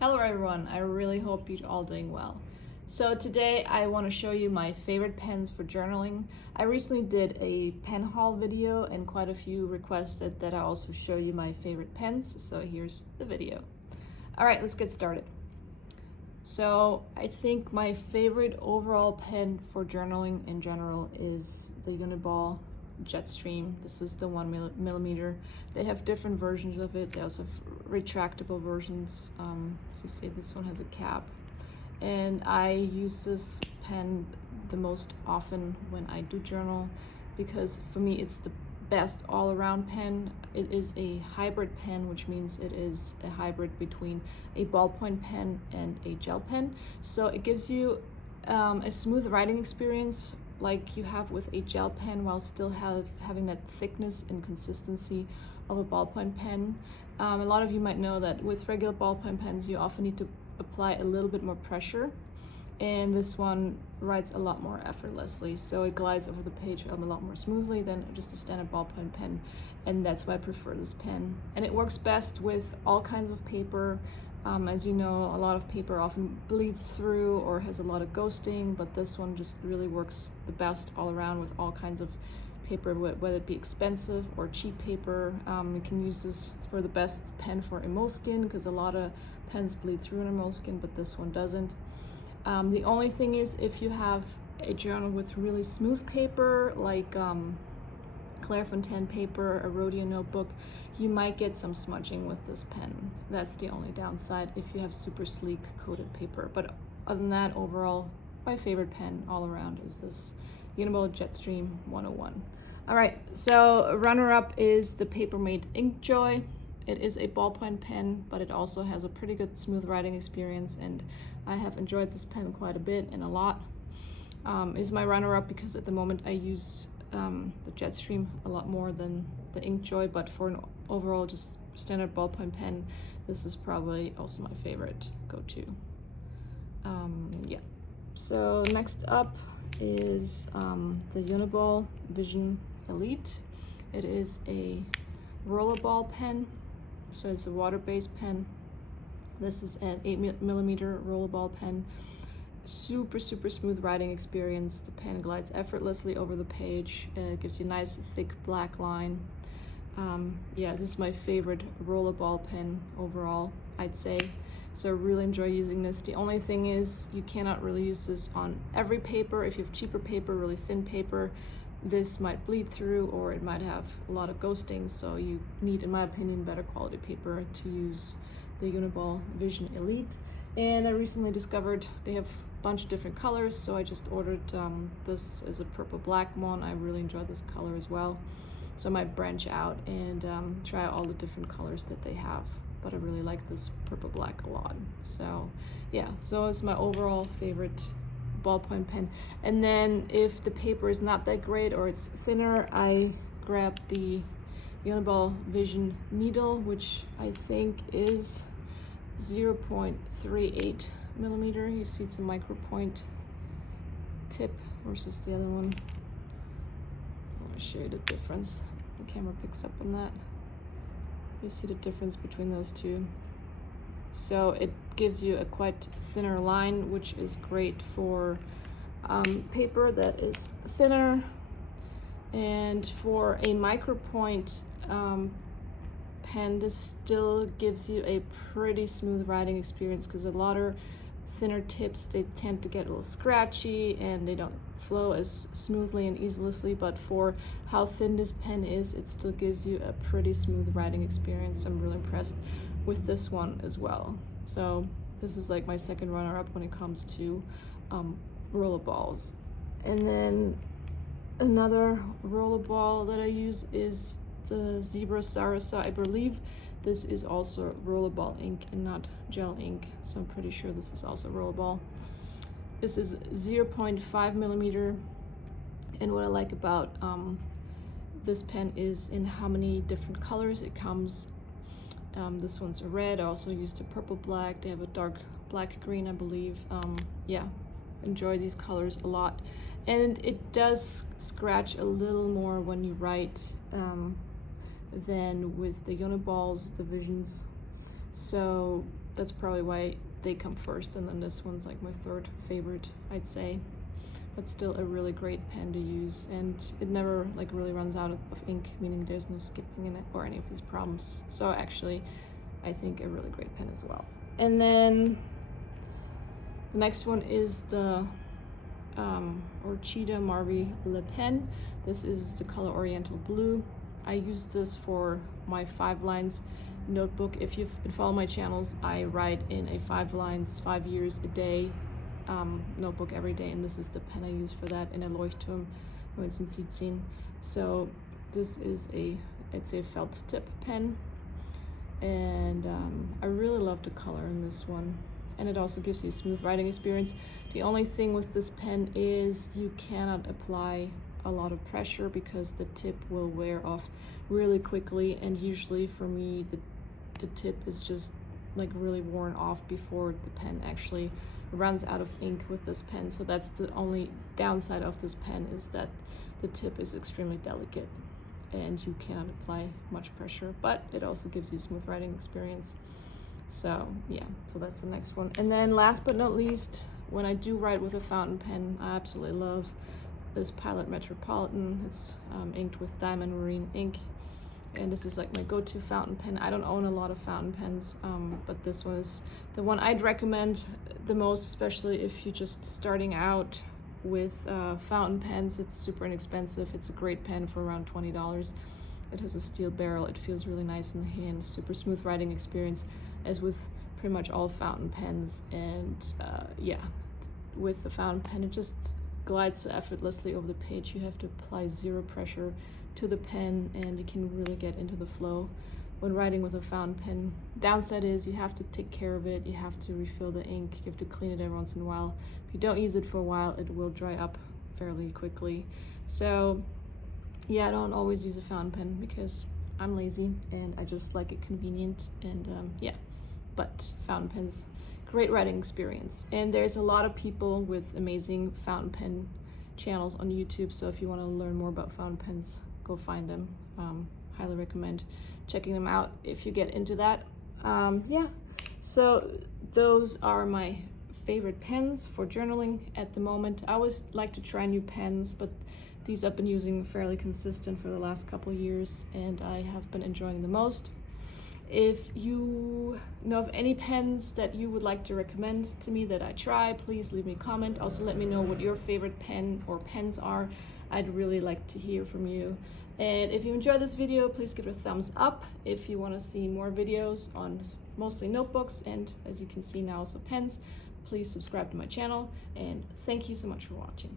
Hello everyone, I really hope you're all doing well. So today I want to show you my favorite pens for journaling. I recently did a pen haul video and quite a few requested that I also show you my favorite pens, so here's the video. Alright, let's get started. So I think my favorite overall pen for journaling in general is the Uniball Jetstream. This is the 1mm. They have different versions of it. They also have retractable versions. As you see, this one has a cap. And I use this pen the most often when I do journal because for me it's the best all-around pen. It is a hybrid pen, which means it is a hybrid between a ballpoint pen and a gel pen. So it gives you a smooth writing experience like you have with a gel pen while still having that thickness and consistency of a ballpoint pen. A lot of you might know that with regular ballpoint pens you often need to apply a little bit more pressure, and this one writes a lot more effortlessly, so it glides over the page a lot more smoothly than just a standard ballpoint pen, and that's why I prefer this pen. And it works best with all kinds of paper. As you know, a lot of paper often bleeds through or has a lot of ghosting, but this one just really works the best all around with all kinds of paper, whether it be expensive or cheap paper. You can use this for the best pen for a moleskin because a lot of pens bleed through in a moleskin, but this one doesn't. The only thing is if you have a journal with really smooth paper like Clairefontaine paper, a Rhodia notebook, you might get some smudging with this pen. That's the only downside if you have super sleek coated paper. But other than that, overall, my favorite pen all around is this Uniball Jetstream 101. All right, so runner-up is the Papermate Inkjoy. It is a ballpoint pen, but it also has a pretty good smooth writing experience, and I have enjoyed this pen quite a bit and a lot. Is my runner-up because at the moment I use the Jetstream a lot more than the Inkjoy, but for an overall just standard ballpoint pen, this is probably also my favorite go-to. Yeah. So next up is the Uniball Vision Elite. It is a rollerball pen, so it's a water-based pen. This is an 8mm rollerball pen. Super smooth writing experience. The pen glides effortlessly over the page. It gives you a nice thick black line. Yeah, this is my favorite rollerball pen overall, I'd say. So I really enjoy using this. The only thing is you cannot really use this on every paper. If you have cheaper paper, really thin paper, this might bleed through or it might have a lot of ghosting. So you need, in my opinion, better quality paper to use the Uniball Vision Elite. And I recently discovered they have a bunch of different colors, so I just ordered this as a purple black one. I really enjoy this color as well, so I might branch out and try all the different colors that they have, but I really like this purple black a lot. So yeah, so it's my overall favorite ballpoint pen. And then if the paper is not that great or it's thinner, I grab the Uniball Vision Needle, which I think is 0.38mm. You see it's a Micropoint tip versus the other one. I want to show you the difference. The camera picks up on that. You see the difference between those two. So it gives you a quite thinner line, which is great for paper that is thinner. And for a Micropoint pen, this still gives you a pretty smooth writing experience because a lot of thinner tips, they tend to get a little scratchy and they don't flow as smoothly and easily, but for how thin this pen is, it still gives you a pretty smooth writing experience. I'm really impressed with this one as well. So this is like my second runner-up when it comes to rollerballs. And then another rollerball that I use is the Zebra Soursop. I believe this is also rollerball ink and not gel ink, so I'm pretty sure this is also rollerball. This is 0.5mm, and what I like about this pen is in how many different colors it comes. This one's a red. I also used a purple black. They have a dark black green, I believe. Yeah, enjoy these colors a lot. And it does scratch a little more when you write than with the Uniballs, the Visions. So that's probably why they come first, and then this one's like my third favorite, I'd say. But still a really great pen to use, and it never like really runs out of ink, meaning there's no skipping in it or any of these problems. So actually I think a really great pen as well. And then the next one is the Cheetah Marby Le Pen. This is the color Oriental Blue. I use this for my 5 lines notebook. If you've been following my channels, I write in a 5 lines, 5 years a day notebook every day, and this is the pen I use for that, in a Leuchtturm 1917. So this is it's a felt tip pen, and I really love the color in this one, and it also gives you a smooth writing experience. The only thing with this pen is you cannot apply a lot of pressure because the tip will wear off really quickly, and usually for me the tip is just like really worn off before the pen actually runs out of ink with this pen. So that's the only downside of this pen, is that the tip is extremely delicate and you cannot apply much pressure, but it also gives you a smooth writing experience. So yeah, so that's the next one. And then last but not least, when I do write with a fountain pen, I absolutely love this Pilot Metropolitan. It's inked with diamond marine ink, and this is like my go-to fountain pen. I don't own a lot of fountain pens, but this one is the one I'd recommend the most, especially if you're just starting out with fountain pens. It's super inexpensive. It's a great pen for around $20. It has a steel barrel. It feels really nice in the hand. Super smooth writing experience, as with pretty much all fountain pens. And yeah, with the fountain pen, it just glides so effortlessly over the page. You have to apply zero pressure to the pen, and you can really get into the flow when writing with a fountain pen. Downside is you have to take care of it. You have to refill the ink. You have to clean it every once in a while. If you don't use it for a while, it will dry up fairly quickly. So yeah, I don't always use a fountain pen because I'm lazy and I just like it convenient. And yeah, but fountain pens, great writing experience. And there's a lot of people with amazing fountain pen channels on YouTube, so if you want to learn more about fountain pens, go find them. Highly recommend checking them out if you get into that. Yeah, so those are my favorite pens for journaling at the moment. I always like to try new pens, but these I've been using fairly consistent for the last couple of years, and I have been enjoying the most. If you know of any pens that you would like to recommend to me that I try, please leave me a comment. Also let me know what your favorite pen or pens are. I'd really like to hear from you. And if you enjoyed this video, please give it a thumbs up. If you want to see more videos on mostly notebooks and, as you can see now, also pens, please subscribe to my channel. And thank you so much for watching.